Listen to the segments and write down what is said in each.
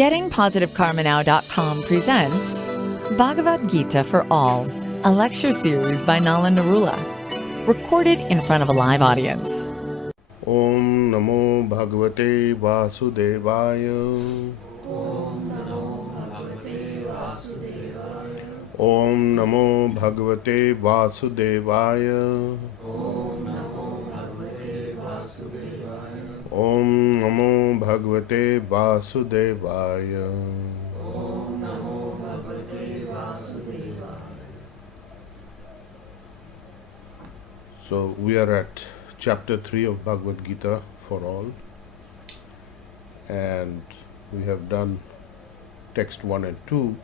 GettingPositiveKarmaNow.com presents Bhagavad Gita for All, a lecture series by Nalan Narula, recorded in front of a live audience. Om Namo Bhagavate Vasudevaya. Om Namo Bhagavate Vasudevaya. Om Namo Bhagavate Vasudevaya. So we are at chapter 3 of Bhagavad Gita for all, and we have done text 1 and 2.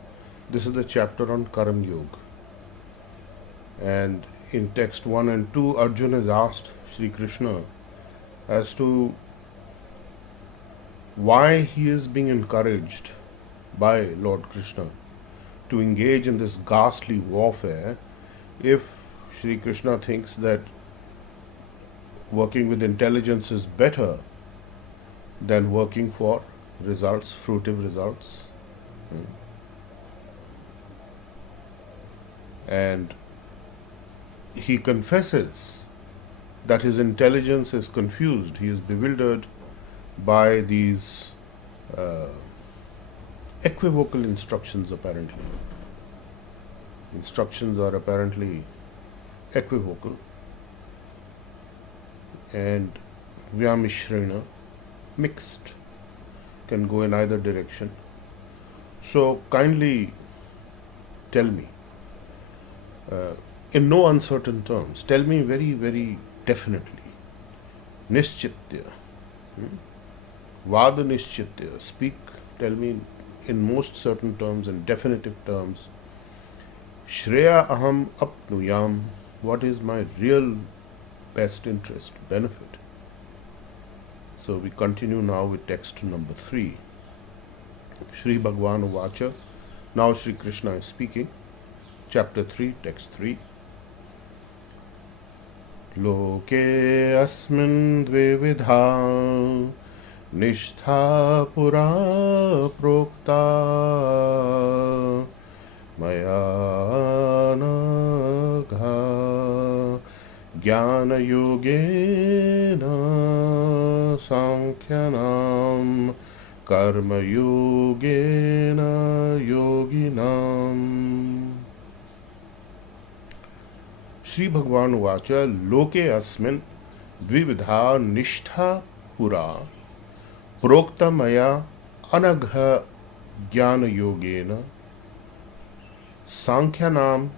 This is the chapter on Karam Yoga, and in text 1 and 2 Arjuna has asked Sri Krishna as to why he is being encouraged by Lord Krishna to engage in this ghastly warfare if Sri Krishna thinks that working with intelligence is better than working for results, fruitive results. And he confesses that his intelligence is confused, he is bewildered by these equivocal instructions apparently. Instructions are apparently equivocal and Vyamishrena, mixed, can go in either direction. So kindly tell me, in no uncertain terms, tell me very, very definitely, Nishchitya, Vada Nishchitya, speak, tell me in most certain terms and definitive terms, Shreya Aham Apnuyam, what is my real best interest, benefit. So we continue now with text number 3. Shri Bhagwan Uvacha. Now Shri Krishna is speaking. Chapter 3, text 3. Loke asmin dvevidha nishtha pura prokta maya nagha jnana yogena sankhyanam karma yogena yoginam. Shri Bhagwan Uvacha Loke asmin dvividha nishtha pura prokta maya anagha jnana yogena sankhyanam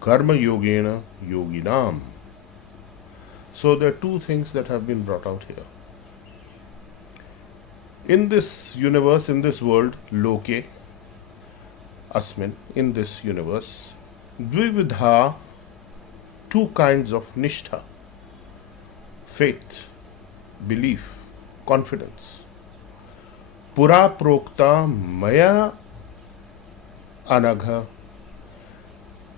karma yogena yoginam. So there are two things that have been brought out here. In this universe, in this world, Loke, Asmin, in this universe, Dvividha, two kinds of Nishtha, faith, belief, confidence. Pura Prokta Maya Anagha.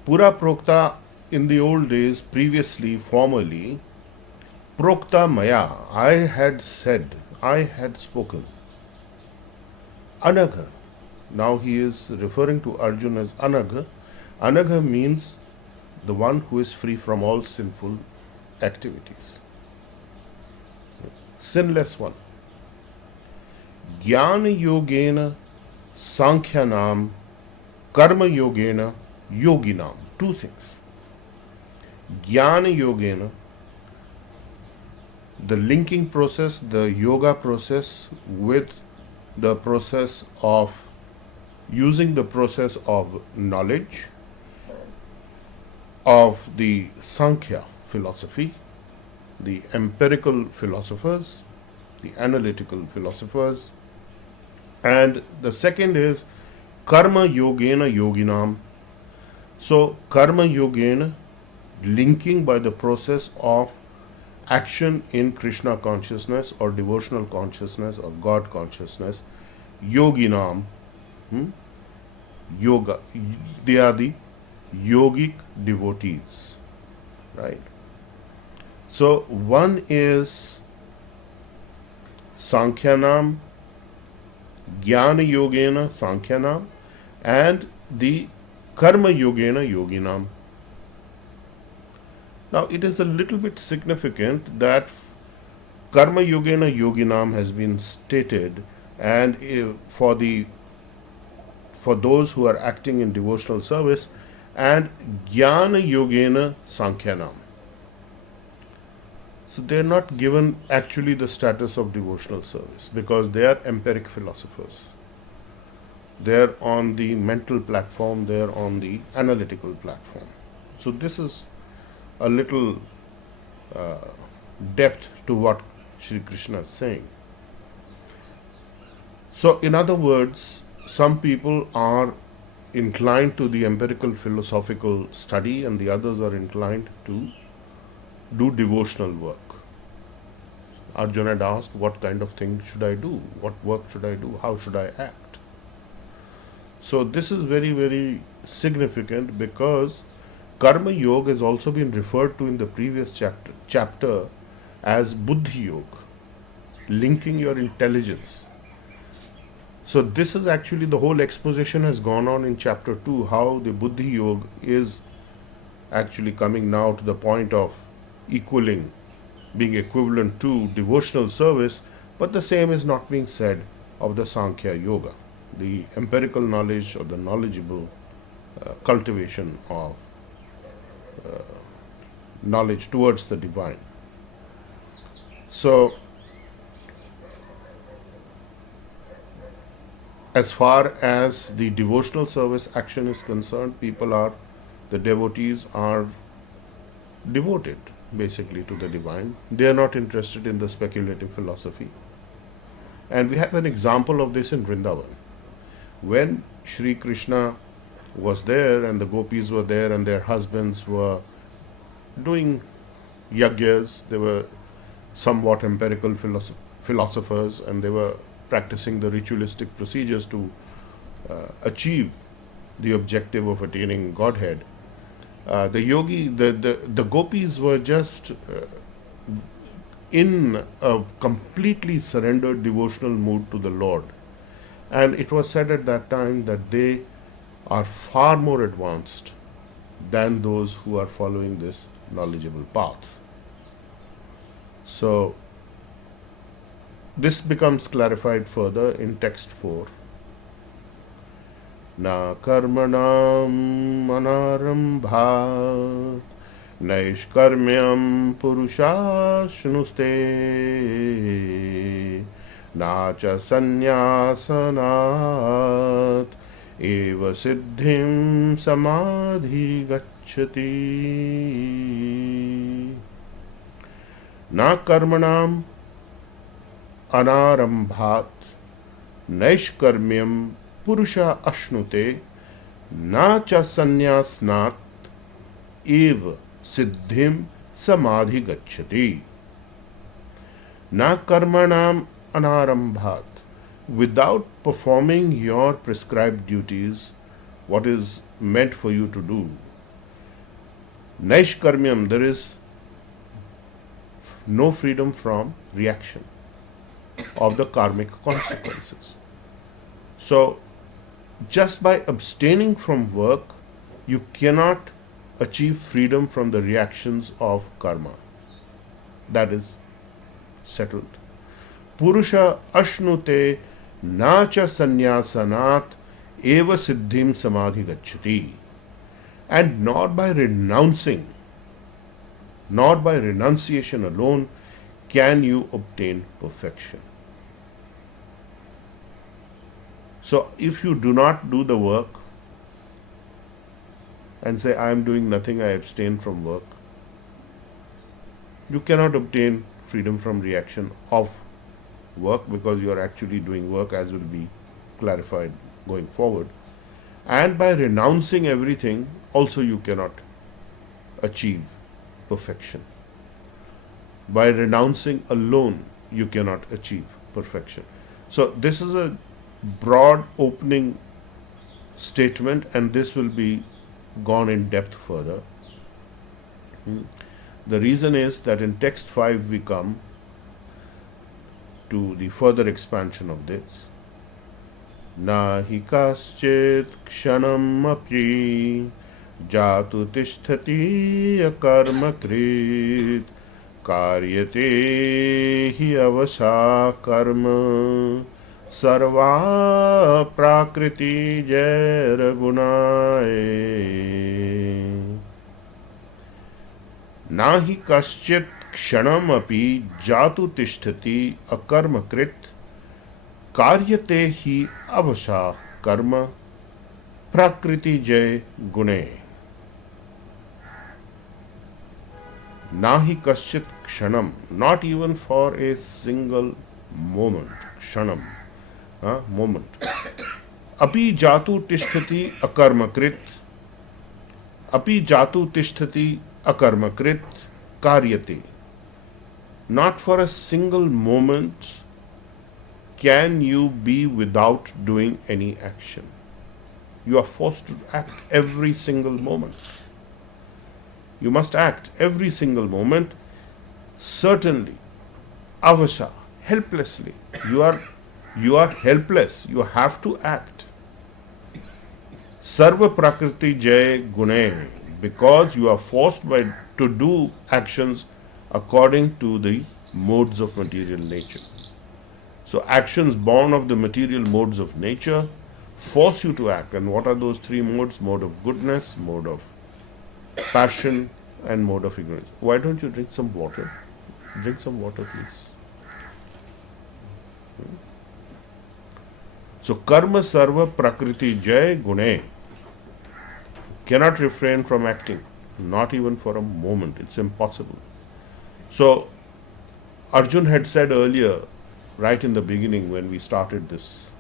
Pura Prokta in the old days, previously, formerly, Prokta Maya, I had said, I had spoken. Anagha, now he is referring to Arjuna as Anagha. Anagha means the one who is free from all sinful activities. Sinless one. Jnana Yogena Sankhyanam Karma Yogena Yoginam. Two things. Jnana Yogena, the linking process, the yoga process with the process of using the process of knowledge of the Sankhya philosophy, the empirical philosophers, the analytical philosophers, and the second is Karma Yogena Yoginam. So Karma Yogena, linking by the process of action in Krishna consciousness or devotional consciousness or God consciousness, yoginam, yoga, they are the yogic devotees, right? So one is Sankhyanam Jnana Yogena Sankhyanam, and the Karma Yogena Yoginam. Now, it is a little bit significant that Karma Yogena Yoginam has been stated, and for those who are acting in devotional service, and Jnana Yogena Sankhyanam. So they are not given actually the status of devotional service because they are empiric philosophers. They are on the mental platform, they are on the analytical platform. So this is a little depth to what Sri Krishna is saying. So, in other words, some people are inclined to the empirical philosophical study, and the others are inclined to do devotional work. Arjuna had asked, what kind of thing should I do? What work should I do? How should I act? So, this is very, very significant because Karma Yoga has also been referred to in the previous chapter as Buddhi Yoga, linking your intelligence. So this is actually the whole exposition has gone on in chapter 2, how the Buddhi Yoga is actually coming now to the point of being equivalent to devotional service, but the same is not being said of the Sankhya Yoga, the empirical knowledge or the knowledgeable cultivation of knowledge towards the divine. So, as far as the devotional service action is concerned, the devotees are devoted basically to the divine. They are not interested in the speculative philosophy. And we have an example of this in Vrindavan. When Sri Krishna was there and the gopis were there and their husbands were doing yagyas, they were somewhat empirical philosophers, and they were practicing the ritualistic procedures to achieve the objective of attaining Godhead. The gopis were just in a completely surrendered devotional mood to the Lord. And it was said at that time that they are far more advanced than those who are following this knowledgeable path. So, this becomes clarified further in text 4. Na karmanam anarambhat naishkarmyam purushashnuste na cha sanyasanat eva siddhim samadhi gacchati. Na karmanam anarambhat naishkarmyam purusha ashnute na cha sanyasnat ev siddhim samadhi gacchati. Na karmanam anarambhat, without performing your prescribed duties, what is meant for you to do. Naishkarmyam, there is no freedom from reaction of the karmic consequences. So, just by abstaining from work, you cannot achieve freedom from the reactions of karma. That is settled. Purusha ashnute nacha sanyasanat eva siddhim samadhi gacchati. And not by renunciation alone can you obtain perfection. So, if you do not do the work and say, I am doing nothing, I abstain from work, you cannot obtain freedom from reaction of work because you are actually doing work, as will be clarified going forward. And by renouncing everything, also you cannot achieve perfection. By renouncing alone, you cannot achieve perfection. So, this is a broad opening statement, and this will be gone in depth further. The reason is that in text 5 we come to the further expansion of this. Na hi kaschit kshanam api jatu tisthati akarma krit karyate hi avasa karma sarva prakriti jair gunaye. Na hi kaschit kshanam api jatu tisthati akarma krit कारियते ही अवशा कर्म prakriti jay gune. Nahi kaschit kshanam, not even for a single moment. Kshanam, moment. Api jatu tishtati akarmakrit. Api jatu tishtati akarmakrit karyate. Not for a single moment can you be without doing any action. You are forced to act every single moment. You must act every single moment, certainly, avasha, helplessly. You are helpless. You have to act. Sarva prakriti jay gune, because you are forced to do actions according to the modes of material nature. So actions born of the material modes of nature force you to act. And what are those three modes? Mode of goodness, mode of passion, and mode of ignorance. Why don't you drink some water? Drink some water, please. So karma sarva prakriti jay gune, cannot refrain from acting, not even for a moment. It's impossible. So Arjun had said earlier, right in the beginning when we started this,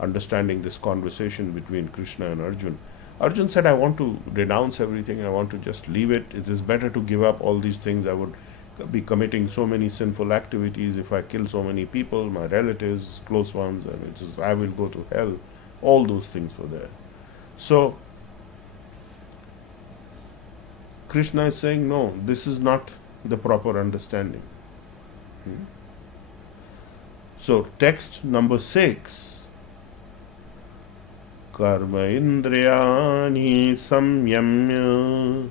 understanding this conversation between Krishna and Arjun, Arjun said, I want to renounce everything, I want to just leave it. It is better to give up all these things. I would be committing so many sinful activities if I kill so many people, my relatives, close ones, and I will go to hell. All those things were there. So Krishna is saying, no, this is not the proper understanding. So, text number 6. Karma indriyani samyamya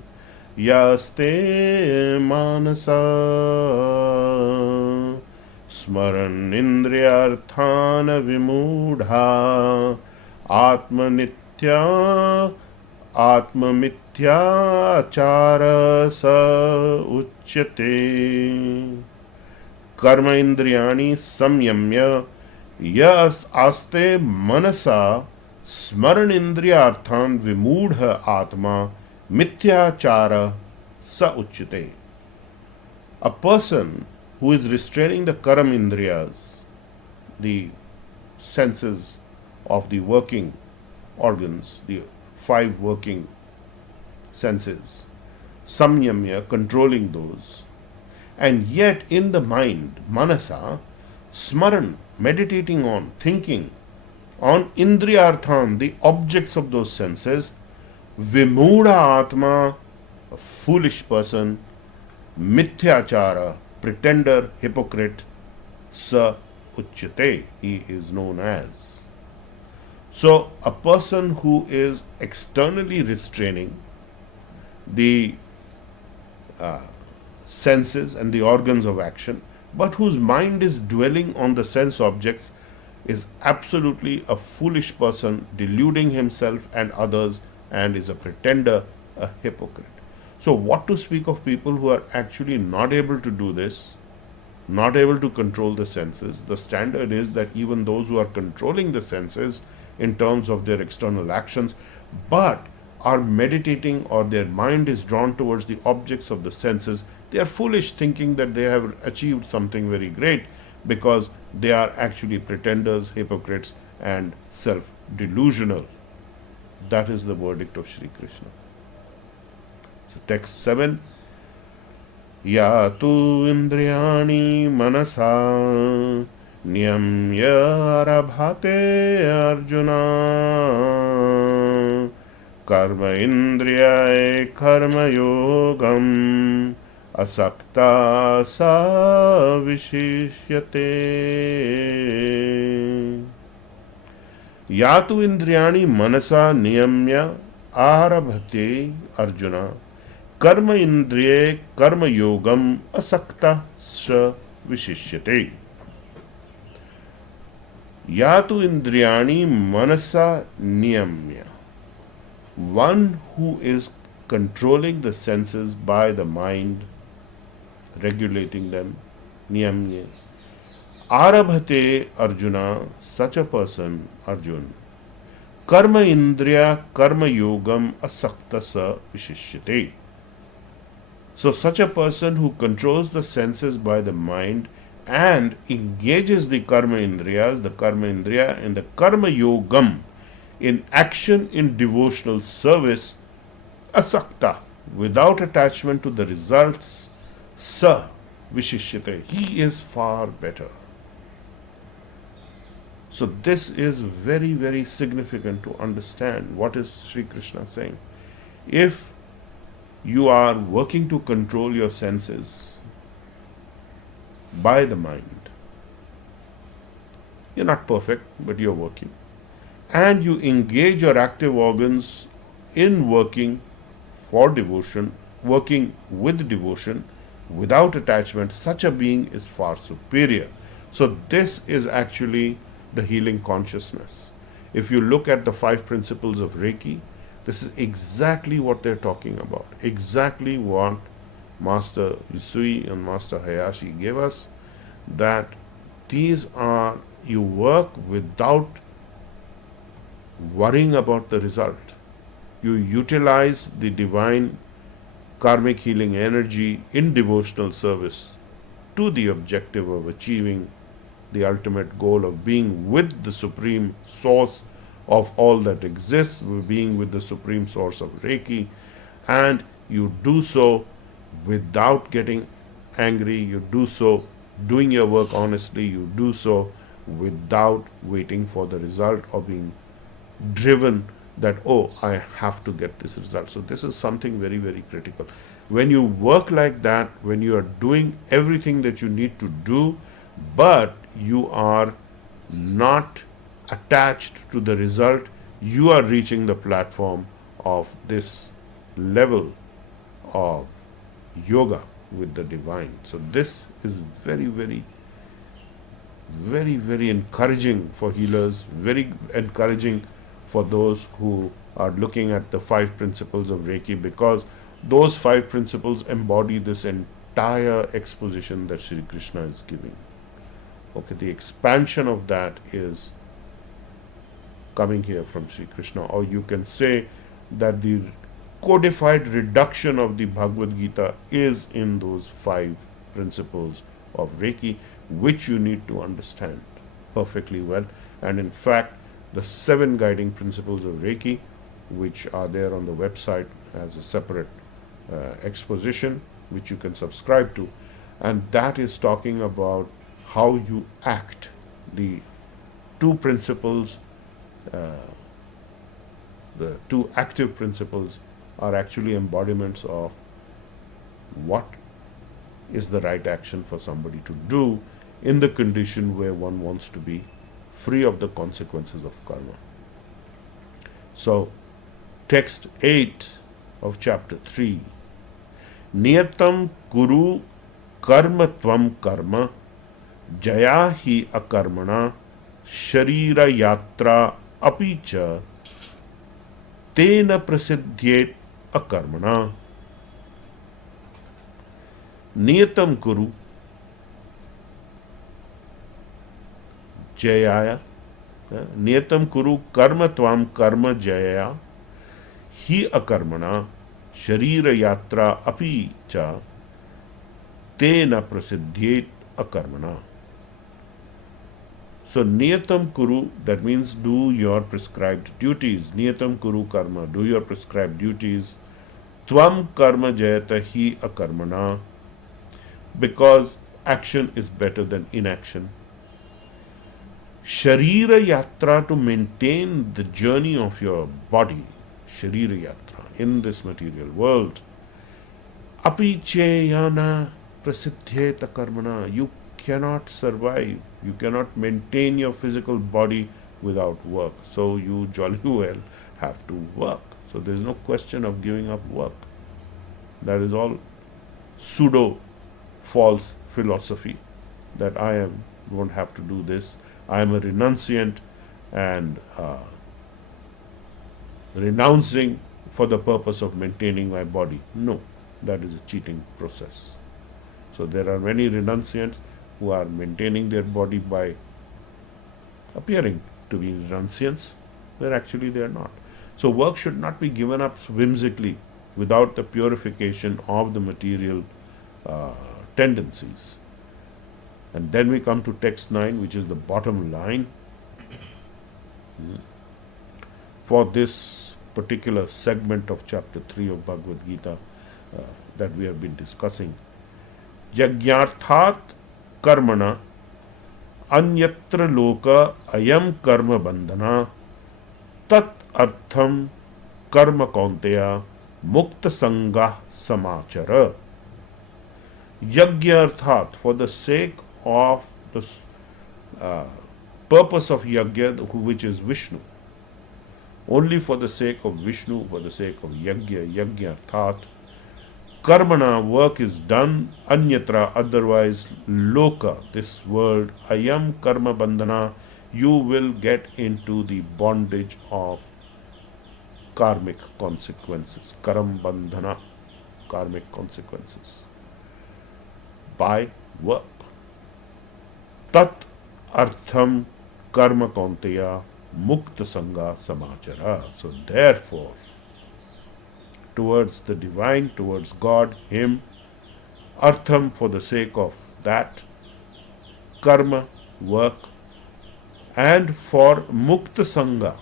yaste manasa smaran indriyarthana vimudha atmanitya atmamityachara sa uchyate. Karma indriyani samyamya yas aste manasa smaran indriyarthan vimudha atma mithyachara sa uchyate. A person who is restraining the karam indriyas, the senses of the working organs, the 5 working senses, samyamya, controlling those, and yet in the mind, manasa, smaran, meditating on, thinking on indriyarthan, the objects of those senses, vimudha atma, a foolish person, mithyachara, pretender, hypocrite, sa uchyate, he is known as. So, a person who is externally restraining the senses and the organs of action, but whose mind is dwelling on the sense objects, is absolutely a foolish person, deluding himself and others, and is a pretender, a hypocrite. So, what to speak of people who are actually not able to do this, not able to control the senses? The standard is that even those who are controlling the senses in terms of their external actions, but are meditating or their mind is drawn towards the objects of the senses, they are foolish, thinking that they have achieved something very great, because they are actually pretenders, hypocrites, and self-delusional. That is the verdict of Sri Krishna. So text 7. Ya tu indriyani manasa niyamya arabhate arjuna karma indriyae karma yogam asakta sa vishishyate. यातु इंद्रियाणि मनसा नियम्य आरभते अर्जुन कर्म इंद्रिये कर्म योगम असक्ता स विशिष्यते. यातु इंद्रियाणि मनसा नियम्य. One who is controlling the senses by the mind, regulating them, niyamye. Arabhate Arjuna, such a person, Arjun, karma indriya karma yogam asakta sa vishishyate. So, such a person who controls the senses by the mind and engages the karma indriya and the karma yogam in action in devotional service, asakta, without attachment to the results, sa vishishyate, he is far better. So this is very, very significant to understand. What is Sri Krishna saying? If you are working to control your senses by the mind, you're not perfect, but you're working, and you engage your active organs in working for devotion, working with devotion, without attachment, such a being is far superior. So this is actually the healing consciousness. If you look at the 5 principles of Reiki, this is exactly what they're talking about. Exactly what Master Yusui and Master Hayashi gave us, that these are, you work without worrying about the result. You utilize the divine karmic healing energy in devotional service to the objective of achieving the ultimate goal of being with the supreme source of all that exists, being with the supreme source of Reiki, and you do so without getting angry, you do so doing your work honestly, you do so without waiting for the result or being driven that, oh, I have to get this result. So this is something very, very critical. When you work like that, when you are doing everything that you need to do, but you are not attached to the result, you are reaching the platform of this level of yoga with the divine. So this is very, very, very, very encouraging for healers, very encouraging for those who are looking at the 5 principles of Reiki, because those 5 principles embody this entire exposition that Sri Krishna is giving. Okay, the expansion of that is coming here from Sri Krishna, or you can say that the codified reduction of the Bhagavad Gita is in those 5 principles of Reiki, which you need to understand perfectly well. And in fact, the 7 guiding principles of Reiki, which are there on the website as a separate exposition, which you can subscribe to, and that is talking about how you act. The 2 principles, the 2 active principles, are actually embodiments of what is the right action for somebody to do in the condition where one wants to be free of the consequences of karma. So, text 8 of chapter 3, Niyatam Kuru Karma Tvam Karma Jaya Hi Akarmana Sharira Yatra Apicha Tena Prasiddhyet Akarmana. Niyatam Kuru Jayaya, Niyatam Kuru Karma Tvam Karma Jayaya Hi Akarmana Sharira Yatra Api Cha Tena Prasiddhyet Akarmana. So Niyatam Kuru, that means do your prescribed duties. Niyatam Kuru Karma, do your prescribed duties. Tvam Karma Jayata Hi Akarmana, because action is better than inaction. Sharira Yatra, to maintain the journey of your body, Sharira Yatra, in this material world. Apicheyana Prasiddhyeta Karmana, you cannot survive, you cannot maintain your physical body without work. So you jolly well have to work. So there is no question of giving up work. That is all pseudo false philosophy that won't have to do this. I am a renunciant and renouncing for the purpose of maintaining my body. No, that is a cheating process. So there are many renunciants who are maintaining their body by appearing to be renunciants, where actually they are not. So work should not be given up whimsically without the purification of the material tendencies. And then we come to text 9, which is the bottom line for this particular segment of chapter 3 of Bhagavad Gita that we have been discussing. Yagyarthat karmana anyatra loka ayam karma bandhana tat artham karma kaunteya mukta sangha samachara. Yagyarthat, for the sake of the purpose of yagya, which is Vishnu, only for the sake of Vishnu, for the sake of yagyarthat, karmana, work is done, anyatra, otherwise, loka, this world, ayam karma bandhana, you will get into the bondage of karmic consequences, karam bandhana, karmic consequences, by work. Tat artham karma kaunteya mukta sangha samachara. So therefore, towards the divine, towards God, Him, artham, for the sake of that, karma, work, and for mukta sangha,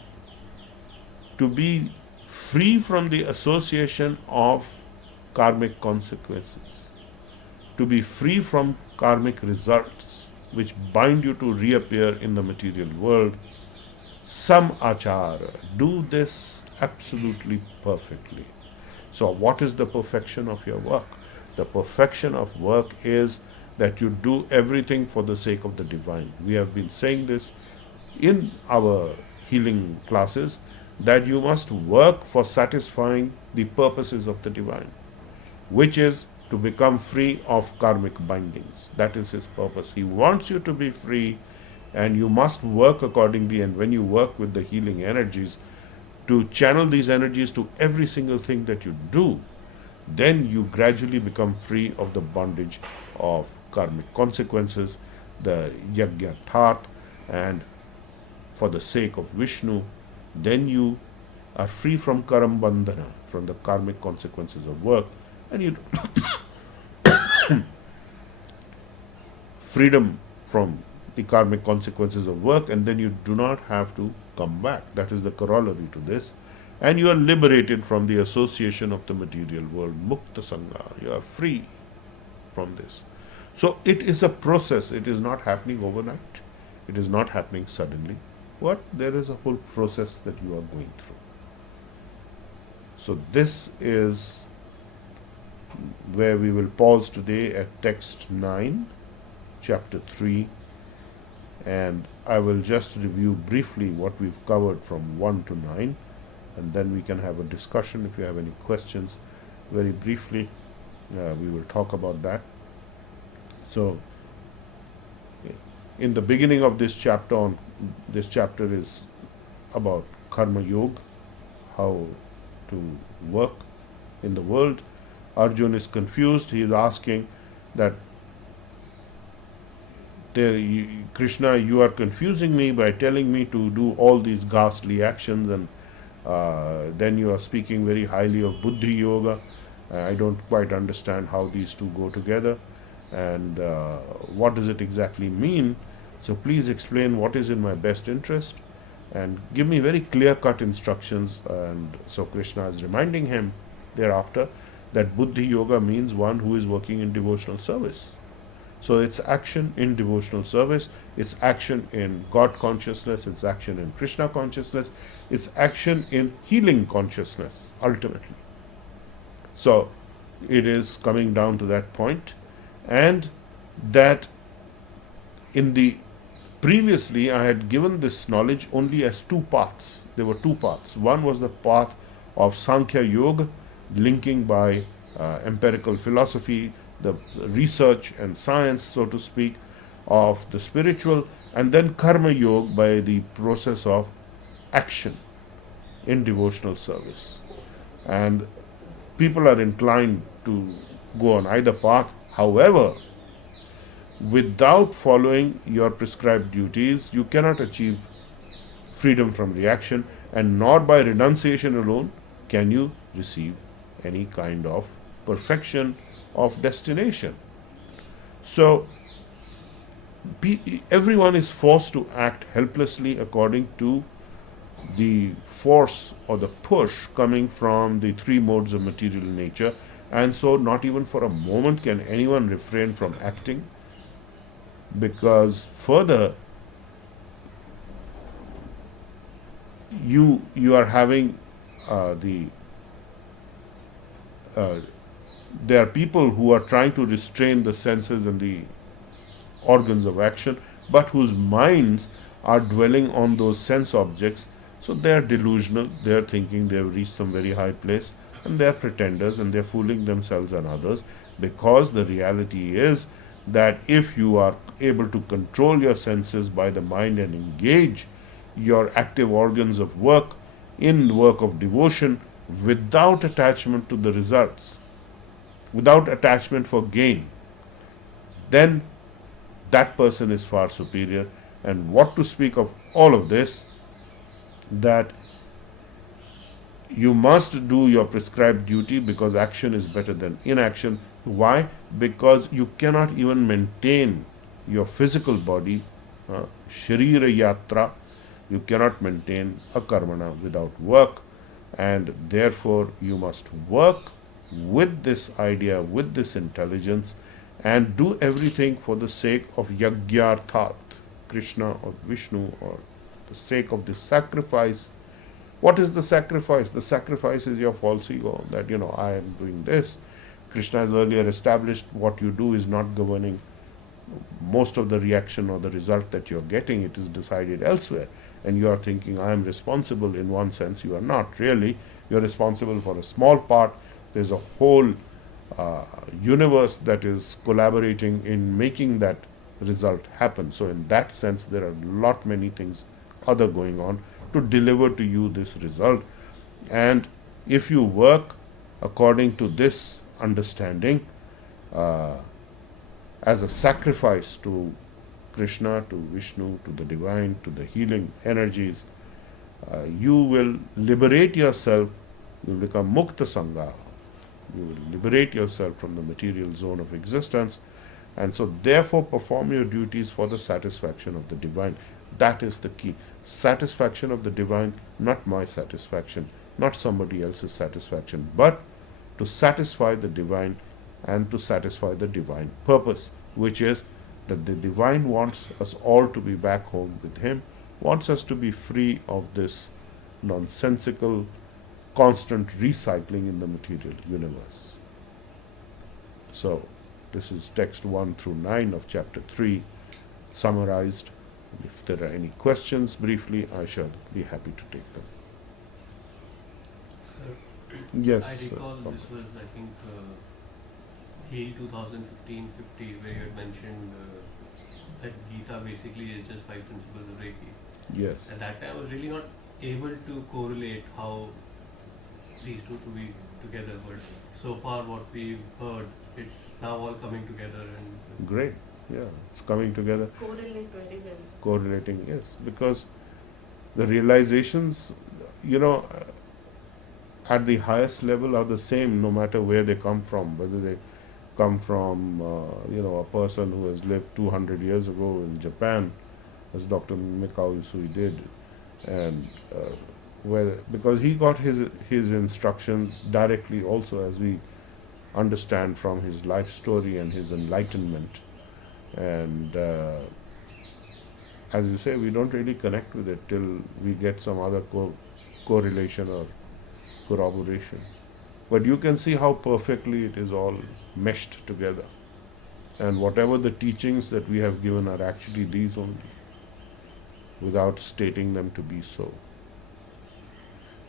to be free from the association of karmic consequences, to be free from karmic results which bind you to reappear in the material world. Some achara, do this absolutely perfectly. So what is the perfection of your work? The perfection of work is that you do everything for the sake of the divine. We have been saying this in our healing classes, that you must work for satisfying the purposes of the divine, which is to become free of karmic bindings. That is His purpose. He wants you to be free, and you must work accordingly. And when you work with the healing energies, to channel these energies to every single thing that you do, then you gradually become free of the bondage of karmic consequences, the yagyarthat, and for the sake of Vishnu, then you are free from karam bandhana, from the karmic consequences of work, and you freedom from the karmic consequences of work, and then you do not have to come back. That is the corollary to this. And you are liberated from the association of the material world, mukta sangha. You are free from this. So it is a process. It is not happening overnight. It is not happening suddenly. There is a whole process that you are going through. So this is where we will pause today at text 9, chapter 3, and I will just review briefly what we've covered from 1 to 9, and then we can have a discussion. If you have any questions, very briefly, we will talk about that. So, in the beginning of this chapter, this chapter is about karma yoga, how to work in the world. Arjun is confused. He is asking that, Krishna, you are confusing me by telling me to do all these ghastly actions, and then you are speaking very highly of buddhi yoga. I don't quite understand how these two go together, and what does it exactly mean. So please explain what is in my best interest and give me very clear-cut instructions. And so Krishna is reminding him thereafter that buddhi yoga means one who is working in devotional service. So it's action in devotional service, it's action in God consciousness, it's action in Krishna consciousness, it's action in healing consciousness, ultimately. So it is coming down to that point, and that in the Previously, I had given this knowledge only as two paths. There were two paths. One was the path of Sankhya Yoga, linking by empirical philosophy, the research and science, so to speak, of the spiritual, and then Karma Yoga by the process of action in devotional service. And people are inclined to go on either path. However, without following your prescribed duties, you cannot achieve freedom from reaction, and nor by renunciation alone can you receive any kind of perfection of destination. So, everyone is forced to act helplessly according to the force or the push coming from the three modes of material nature, and so not even for a moment can anyone refrain from acting, because further you are having the there are people who are trying to restrain the senses and the organs of action, but whose minds are dwelling on those sense objects. So they are delusional, they are thinking they have reached some very high place, and they are pretenders, and they are fooling themselves and others, because the reality is that if you are able to control your senses by the mind and engage your active organs of work in work of devotion without attachment to the results, without attachment for gain, then that person is far superior. And what to speak of all of this, that you must do your prescribed duty, because action is better than inaction. Why? Because you cannot even maintain your physical body, sharira yatra, you cannot maintain a karmana without work, and therefore you must work with this idea, with this intelligence, and do everything for the sake of yagyarthat, Krishna or Vishnu, or the sake of the sacrifice. What is the sacrifice? The sacrifice is your false ego, that I am doing this. Krishna has earlier established what you do is not governing most of the reaction or the result that you're getting. It is decided elsewhere, and you are thinking, I am responsible. In one sense, you are not really. You're responsible for a small part. There's a whole universe that is collaborating in making that result happen. So in that sense, there are many things other going on to deliver to you this result. And if you work according to this understanding, as a sacrifice to Krishna, to Vishnu, to the divine, to the healing energies, you will liberate yourself. You will become mukta sangha. You will liberate yourself from the material zone of existence, and so therefore perform your duties for the satisfaction of the divine. That is the key. Satisfaction of the divine, not my satisfaction, not somebody else's satisfaction, but to satisfy the divine and to satisfy the divine purpose, which is that the divine wants us all to be back home with him, wants us to be free of this nonsensical constant recycling in the material universe. So this is text 1 through 9 of chapter 3 summarized. If there are any questions briefly, I shall be happy to take them. Sir, Yes. I recall this was, I think, Heal 2015-50, where you had mentioned that Gita basically is just 5 principles of Reiki. Yes. At that time, I was really not able to correlate how these two to be together, but so far what we've heard, it's now all coming together. And Great. Yeah, it's coming together. Correlate very well. Correlating, yes, because the realizations, at the highest level are the same no matter where they come from, whether they come from, a person who has lived 200 years ago in Japan, as Dr. Mikao Usui did, and because he got his instructions directly also, as we understand from his life story and his enlightenment. And as you say, we don't really connect with it till we get some other correlation or corroboration. But you can see how perfectly it is all meshed together. And whatever the teachings that we have given are actually these only. without stating them to be so.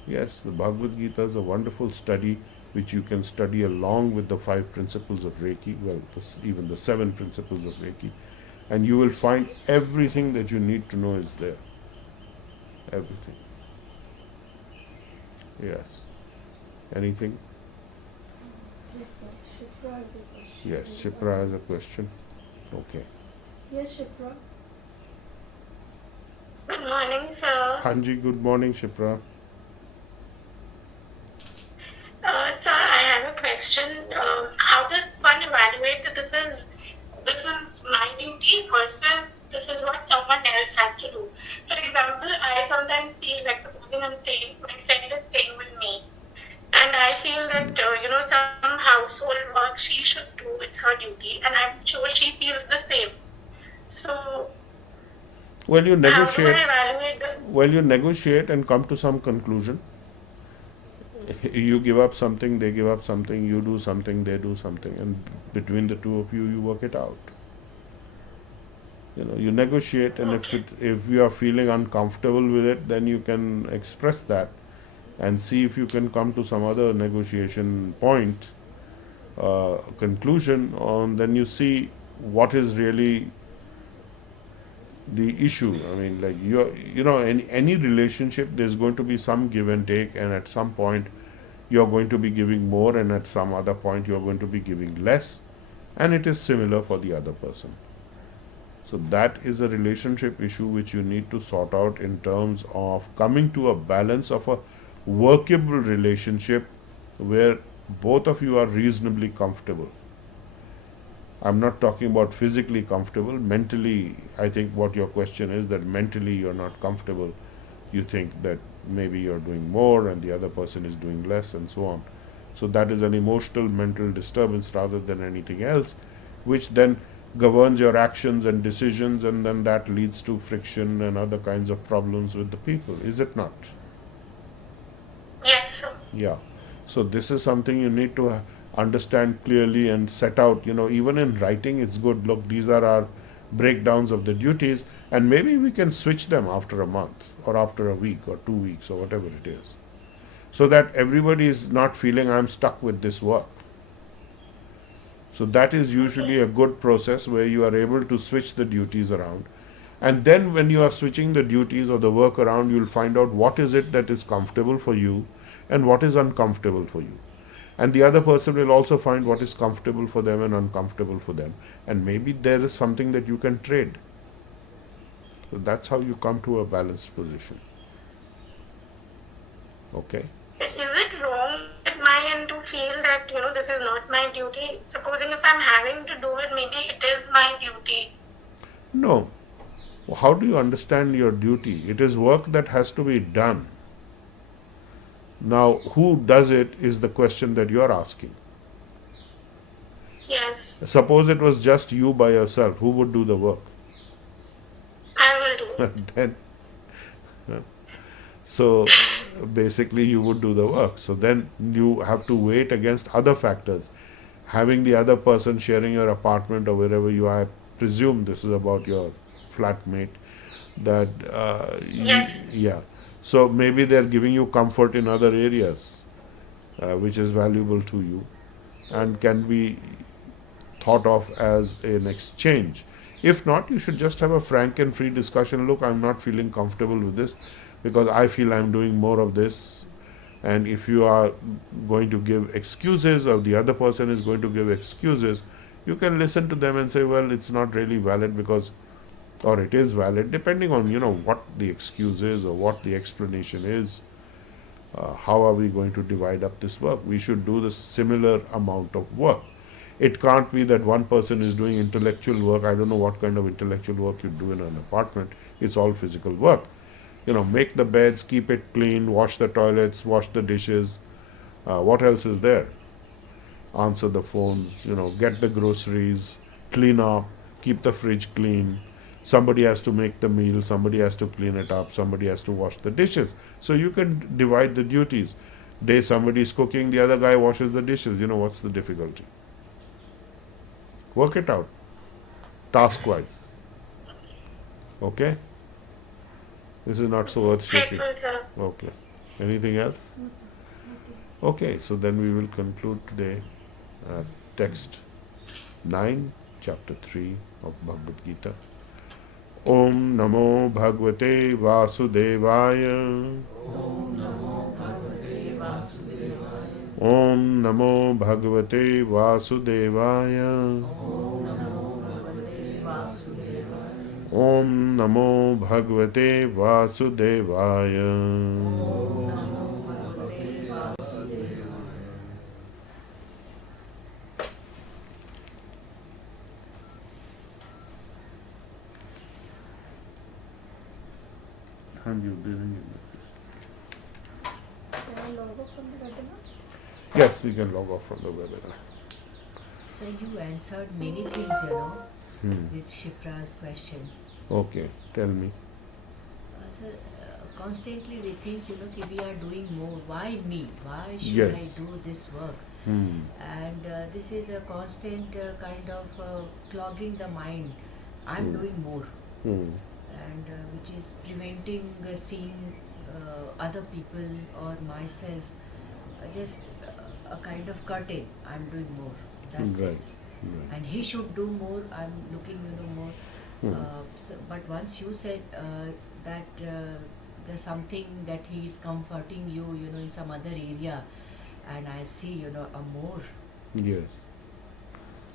Yes, the Bhagavad Gita is a wonderful study which you can study along with the 5 principles of Reiki, well, even the 7 principles of Reiki, and you will find everything that you need to know is there. Everything. Yes. Anything? Yes, sir. Shipra has a question. Yes, Please, Shipra has a question. Okay. Yes, Shipra. Good morning, sir. Hanji, good morning, Shipra. Sir, I have a question. How does one evaluate that this is my duty versus this is what someone else has to do? For example, I sometimes feel like supposing my friend is staying with me, and I feel that some household work she should do. It's her duty, and I'm sure she feels the same. So Well, you how do negotiate. I evaluate the? Well, you negotiate and come to some conclusion. You give up something, they give up something, you do something, they do something, and between the two of you, you work it out. You negotiate, and Okay. if you are feeling uncomfortable with it, then you can express that and see if you can come to some other negotiation point, conclusion on. Then you see what is really the issue. I mean, like, in any relationship, there's going to be some give and take, and at some point, you're going to be giving more, and at some other point, you're going to be giving less, and it is similar for the other person. So, that is a relationship issue which you need to sort out in terms of coming to a balance of a workable relationship where both of you are reasonably comfortable. I'm not talking about physically comfortable. Mentally, I think what your question is that mentally you're not comfortable. You think that maybe you're doing more and the other person is doing less, and so on. So that is an emotional mental disturbance rather than anything else, which then governs your actions and decisions, and then that leads to friction and other kinds of problems with the people, is it not? Yes, sir. Yeah. So this is something you need to understand clearly and set out. Even in writing, it's good. Look, these are our breakdowns of the duties, and maybe we can switch them after a month or after a week or 2 weeks or whatever it is, so that everybody is not feeling I'm stuck with this work. So that is usually a good process where you are able to switch the duties around. And then when you are switching the duties or the work around, you'll find out what is it that is comfortable for you and what is uncomfortable for you. And the other person will also find what is comfortable for them and uncomfortable for them. And maybe there is something that you can trade. So that's how you come to a balanced position. Okay? Is it wrong at my end to feel that, this is not my duty? Supposing if I'm having to do it, maybe it is my duty. No. How do you understand your duty? It is work that has to be done. Now, who does it is the question that you are asking. Yes, Suppose it was just you by yourself, who would do the work? I will do it. Then, so basically, you would do the work. So then you have to wait against other factors. Having the other person sharing your apartment or wherever you are, I presume this is about your flatmate, that, Yes, yeah. So maybe they're giving you comfort in other areas, which is valuable to you and can be thought of as an exchange. If not, you should just have a frank and free discussion. Look, I'm not feeling comfortable with this because I feel I'm doing more of this. And if you are going to give excuses or the other person is going to give excuses, you can listen to them and say, well, it's not really valid because, or it is valid, depending on, what the excuse is or what the explanation is. How are we going to divide up this work? We should do the similar amount of work. It can't be that one person is doing intellectual work. I don't know what kind of intellectual work you do in an apartment. It's all physical work. Make the beds, keep it clean, wash the toilets, wash the dishes. What else is there? Answer the phones, get the groceries, clean up, keep the fridge clean. Somebody has to make the meal, somebody has to clean it up, somebody has to wash the dishes. So you can divide the duties. Day somebody is cooking, the other guy washes the dishes. What's the difficulty? Work it out, task wise. Okay? This is not so earth shaking. Grateful, sir. Okay. Anything else? No, sir. Nothing. Okay, so then we will conclude today text 9, chapter 3 of Bhagavad Gita. Om Namo Bhagavate Vasudevaya. Om Namo Bhagavate Vasudevaya. Om Namo Bhagavate Vasudevaya. And you didn't Can I log off from the webinar? Yes, we can log off from the webinar. So you answered many things, with Shipra's question. Okay, tell me. So, constantly we think, कि we are doing more. Why me? Why should Yes. I do this work? Hmm. And this is a constant kind of clogging the mind. I'm doing more, Hmm. and which is preventing seeing other people or myself just a kind of curtain. I'm doing more. That's Right. it. Right. And he should do more. I'm looking, more. But once you said that there's something that he is comforting you, in some other area, and I see, a more. Yes.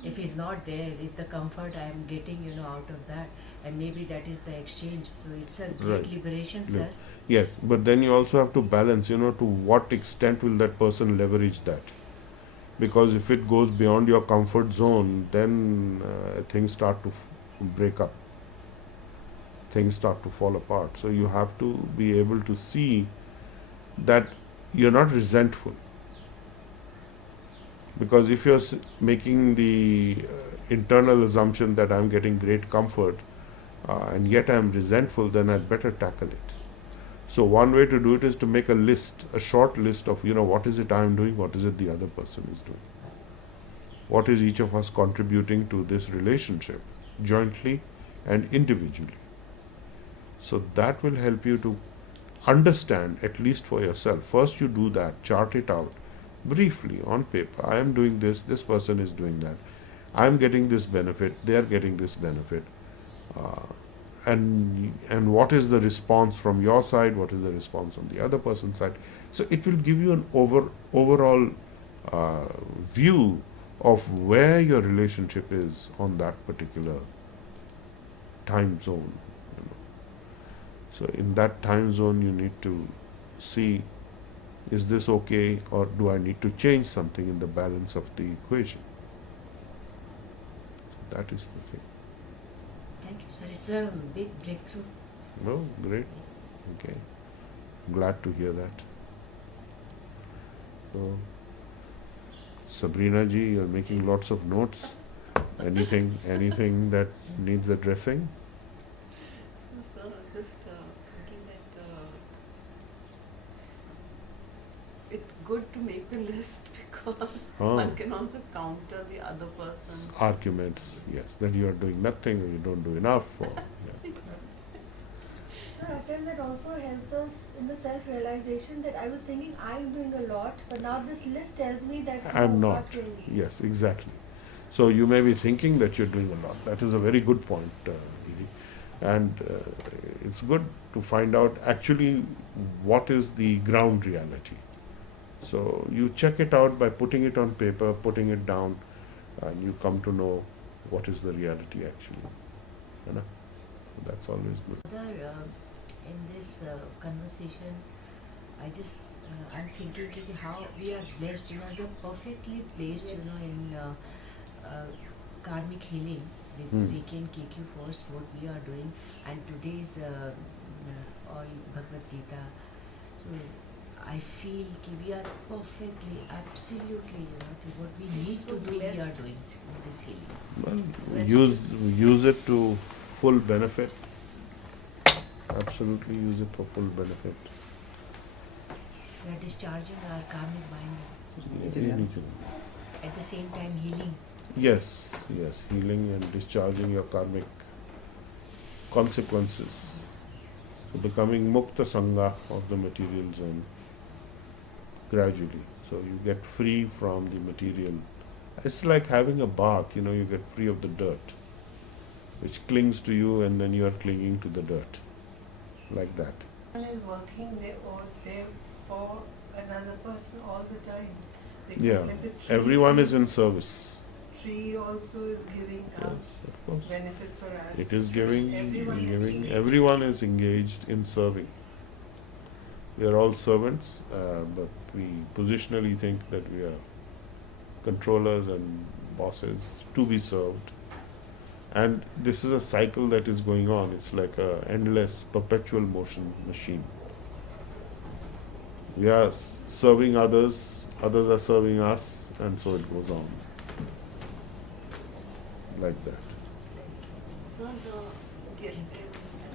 If he's not there, if the comfort I am getting, out of that, and maybe that is the exchange. So it's a great Right. liberation, Yeah. sir. Yes, but then you also have to balance, to what extent will that person leverage that? Because if it goes beyond your comfort zone, then things start to break up. Things start to fall apart. So you have to be able to see that you're not resentful. Because if you're making the internal assumption that I'm getting great comfort and yet I'm resentful, then I'd better tackle it. So one way to do it is to make a list, a short list of, what is it I'm doing, what is it the other person is doing. What is each of us contributing to this relationship, jointly and individually. So that will help you to understand, at least for yourself. First you do that, chart it out briefly on paper. I am doing this person is doing that. I am getting this benefit, they are getting this benefit. And what is the response from your side, what is the response from the other person's side. So it will give you an overall view of where your relationship is on that particular time zone. So in that time zone you need to see, is this okay, or do I need to change something in the balance of the equation. So that is the thing. Thank you, sir. It's a big breakthrough. No, great. Yes. Okay. Glad to hear that. So, Sabrina ji, you're making lots of notes. Anything that needs addressing? So just thinking that it's good to make the list because one can also counter the other person's Arguments, yes, that you are doing nothing or you don't do enough. Or, yeah. So I think that also helps us in the self-realization that I was thinking I'm doing a lot, but now this list tells me that I'm no, not. really. Yes, exactly. So you may be thinking that you're doing a lot. That is a very good point, Edie. And it's good to find out actually what is the ground reality. So you check it out by putting it on paper, putting it down, and you come to know what is the reality actually. You know? So that's always good. Other, in this conversation, I'm thinking how we are blessed, we are perfectly placed, in karmic healing with Reiki and KQ Force, what we are doing, and today's all Bhagavad Gita. So I feel we are perfectly, absolutely, what we need to do, we are doing in this healing. Well, use it to full benefit. Absolutely use it for full benefit. We are discharging our karmic mind, Individually. at the same time healing. Yes, healing and discharging your karmic consequences. Yes. becoming mukta sangha of the materials, and gradually, so you get free from the material. It's like having a bath, you get free of the dirt which clings to you, and then you are clinging to the dirt, like that. Everyone is working there for another person all the time. Because Yeah, when the tree everyone is in is- service. Tree also is giving Yes, out of course. benefits for us. It is giving, Everyone is giving. engaged. Everyone is engaged in serving. We are all servants, but we positionally think that we are controllers and bosses to be served. And this is a cycle that is going on. It's like a endless, perpetual motion machine. We are serving others, others are serving us, and so it goes on. Like that. So I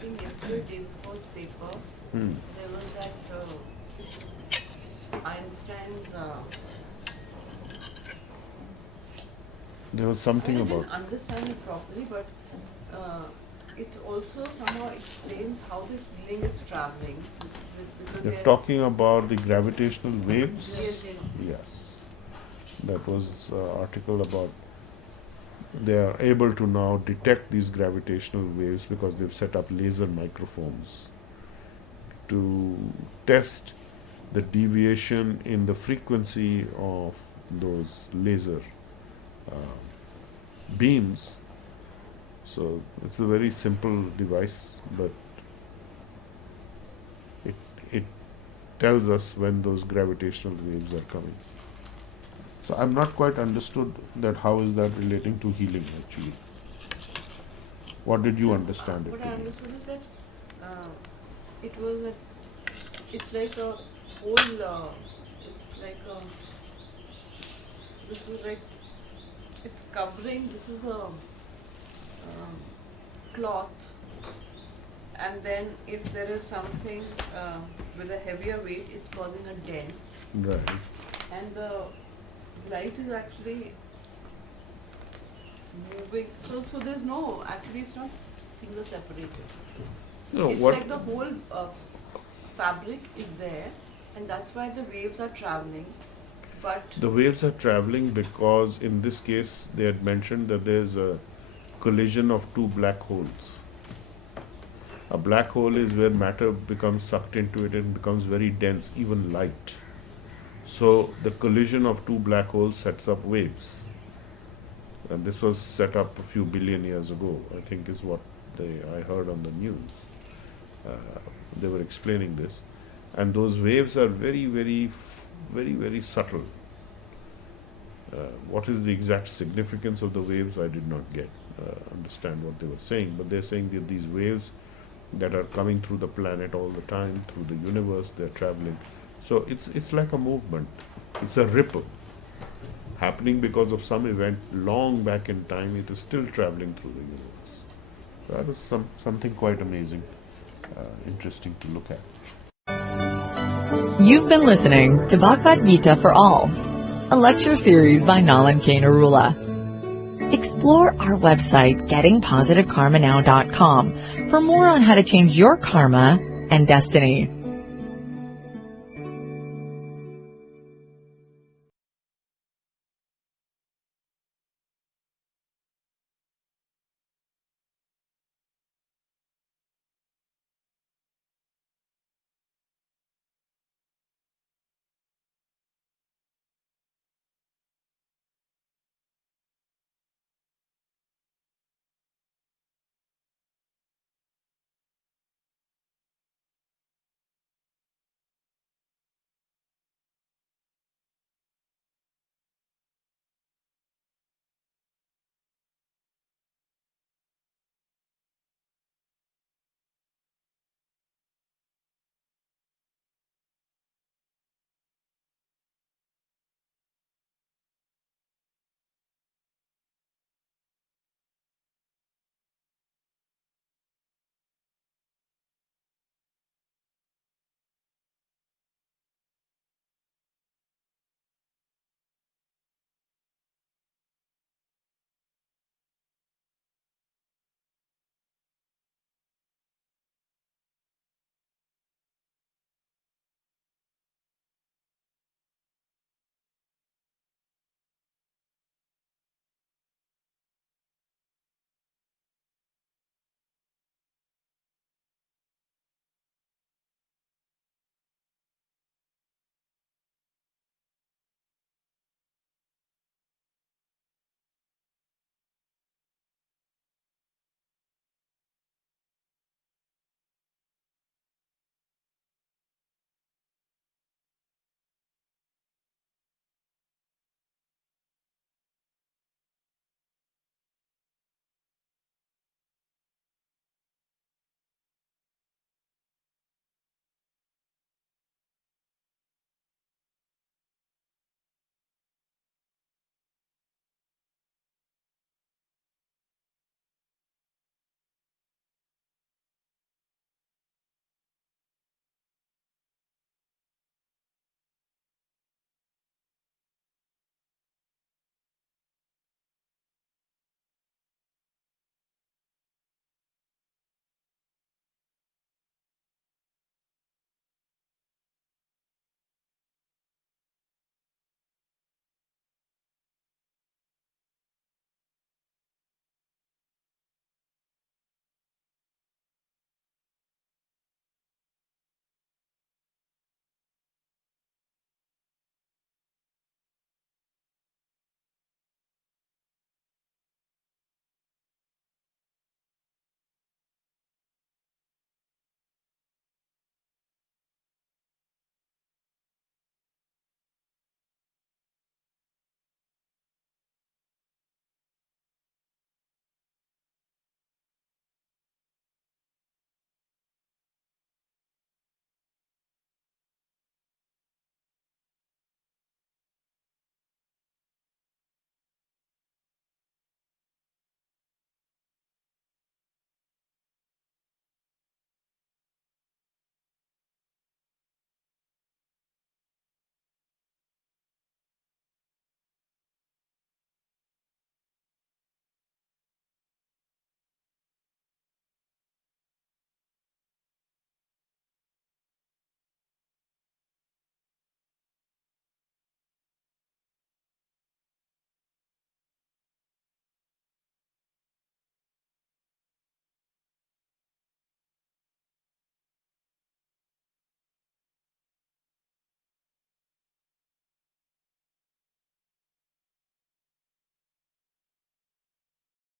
think yesterday, day before's paper, Hmm. there was that Einstein's. There was something I about. didn't understand it properly, but it also somehow explains how the feeling is traveling. Because You're they're- talking about the gravitational waves? Yes, Yes. That was an article about they are able to now detect these gravitational waves because they've set up laser microphones to test the deviation in the frequency of those laser beams. So it's a very simple device, but it tells us when those gravitational waves are coming. So I'm not quite understood that how is that relating to healing actually. What did you understand it What to I be? understood is that it was a, it's like a whole, it's like a, this is like, it's covering, this is a cloth, and then if there is something with a heavier weight, it's causing a dent, Right. and the light is actually moving, so there's no, actually it's not, things are separated. No, It's what like the whole fabric is there, and that's why the waves are traveling. But the waves are traveling because in this case they had mentioned that there's a collision of two black holes. A black hole is where matter becomes sucked into it and becomes very dense, even light. So the collision of two black holes sets up waves. And this was set up a few billion years ago, I think is what I heard on the news. They were explaining this. And those waves are very, very subtle. What is the exact significance of the waves? I did not understand what they were saying, but they're saying that these waves that are coming through the planet all the time, through the universe, they're traveling. So it's like a movement. It's a ripple happening because of some event long back in time. It is still traveling through the universe. That is something quite amazing, interesting to look at. You've been listening to Bhagavad Gita for All, a lecture series by Nalan K. Narula. Explore our website, gettingpositivekarmanow.com, for more on how to change your karma and destiny.